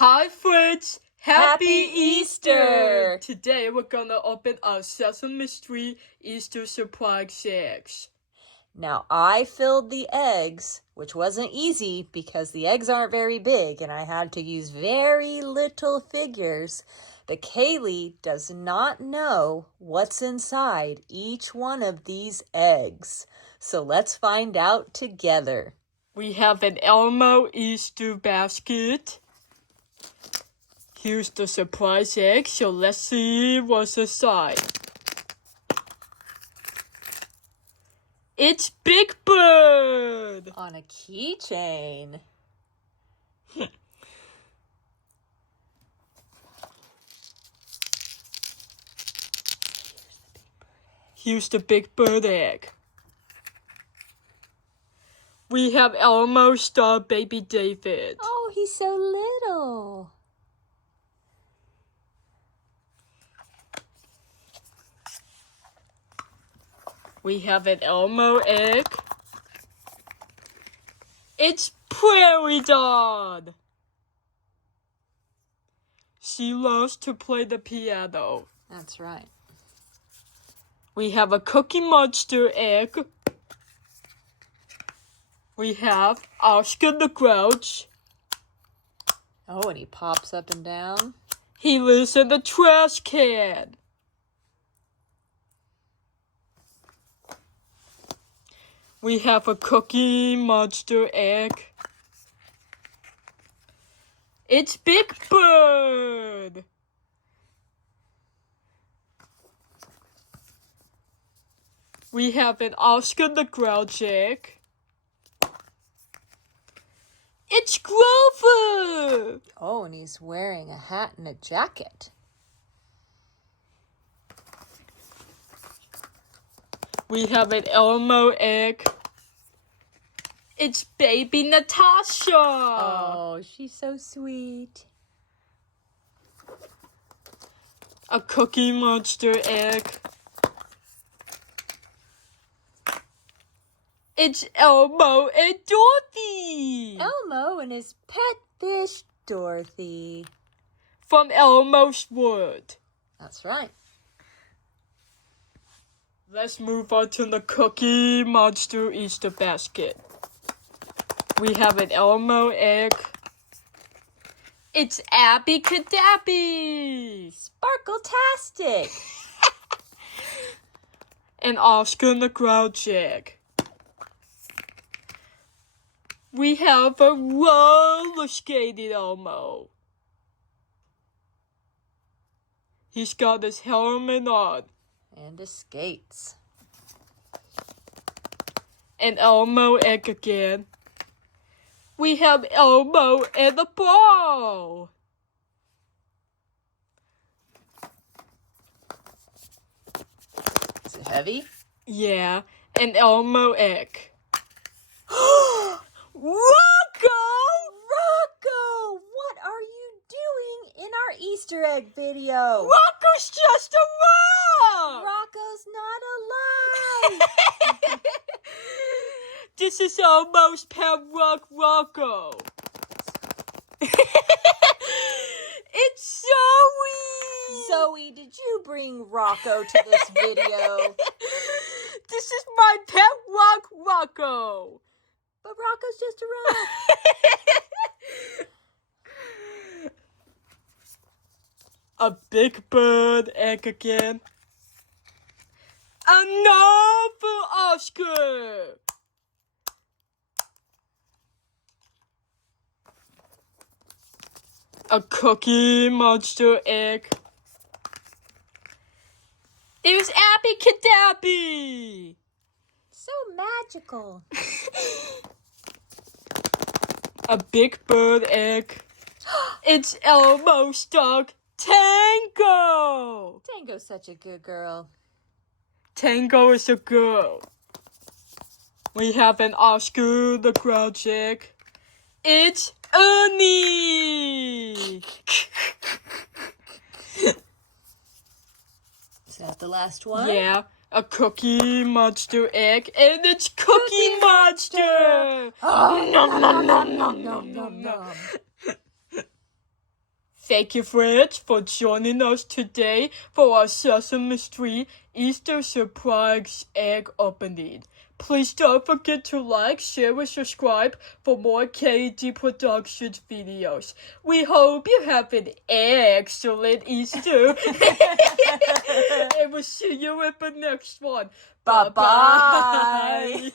Hi friends, Happy Easter! Easter! Today we're gonna open our Sesame Street Easter surprise eggs. Now I filled the eggs, which wasn't easy because the eggs aren't very big and I had to use very little figures. But Kaylee does not know what's inside each one of these eggs. So let's find out together. We have an Elmo Easter basket. Here's the surprise egg, so let's see what's inside. It's Big Bird! On a keychain. Here's the Big Bird egg. We have Elmo Star Baby David. Oh, he's so little. We have an Elmo egg. It's Prairie Dog. She loves to play the piano. That's right. We have a Cookie Monster egg. We have Oscar the Grouch. Oh, and he pops up and down. He lives in the trash can. We have a Cookie Monster egg. It's Big Bird. We have an Oscar the Grouch egg. It's Grover. Oh, and he's wearing a hat and a jacket. We have an Elmo egg. It's Baby Natasha. Oh, she's so sweet. A Cookie Monster egg. It's Elmo and Dorothy. Elmo and his pet fish, Dorothy. From Elmo's World. That's right. Let's move on to the Cookie Monster Easter basket. We have an Elmo egg. It's Abby Cadabby. Sparkle-tastic. An Oscar the Grouch egg. We have a roller skating Elmo. He's got his helmet on. And his skates. An Elmo egg again. We have Elmo and the ball. Is it heavy? Yeah, an Elmo egg. Rocco! Rocco! What are you doing in our Easter egg video? Rocco's just a rock! Rocco's not alive! This is Elmo's pet rock, Rocco. It's Zoe! Zoe, did you bring Rocco to this video? This is my pet rock, Rocco. But Rocco's just a rock. A Big Bird egg again. Another Oscar. A Cookie Monster egg. There's Abby Cadabby. So magical. A Big Bird egg. It's Elmo's dog, Tango. Tango's such a good girl. Tango is a girl. We have an Oscar the Grouch egg. It's Ernie. Is that the last one? Yeah, a Cookie Monster egg, and it's Cookie Monster. Oh, Nom nom nom nom nom, nom nom. Thank you, friends, for joining us today for our Sesame Street Easter surprise egg opening. Please don't forget to like, share, and subscribe for more KD Productions videos. We hope you have an excellent Easter. And we'll see you at the next one. Bye-bye.